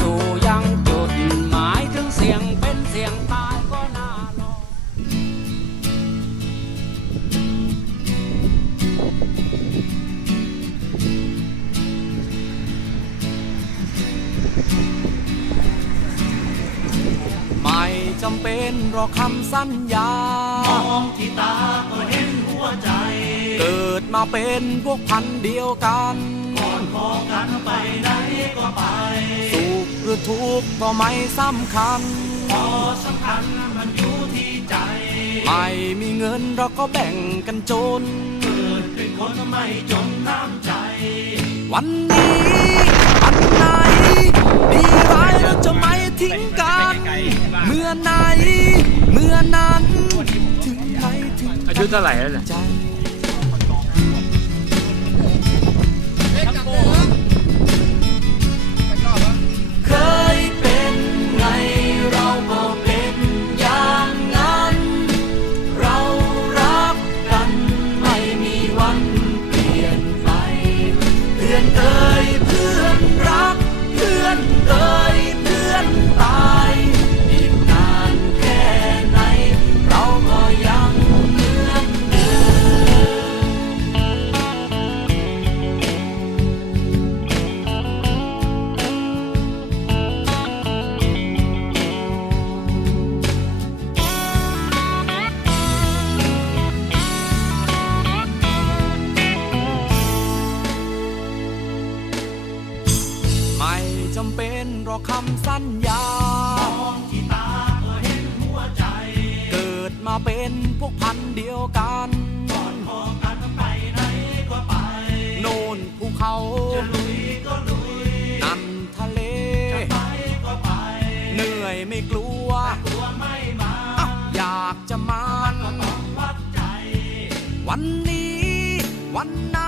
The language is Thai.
สู่ยังจุดหมายถึงเสียงเป็นเสียงตายก็น่าลองไม่จำเป็นรอคำสัญญามองที่ตาก็เห็นหัวใจ เกิดมาเป็นพวกพันเดียวกัน ก่อนพอกันไปไหนก็ไป รือทุกข์ก็ไม่สำคัญพอสำคัญมันอยู่ที่ใจ ไม่มีเงินเราก็แบ่งกันจน เกิดเป็นคนไม่จนน้ำใจ วันนี้วันไหนดีร้ายเราจะไม่ทิ้งกัน เมื่อไหน เมื่อนั้น ถึงไหนถึงอายุเท่าไหร่แล้วเนี่ย ใจ เพื่ รอคำสัญญา มองที่ตาก็เห็นหัวใจ เกิดมาเป็นพวกพันเดียวกันก่อนพอกันไปไหนก็ไป โน่นภูเขาจะลุยก็ลุย นั่นทะเล จะไปก็ไปเหนื่อยไม่กลัว กลัวไม่มาออยากจะมา ต้องวัดใจ วันนี้ วันนั้น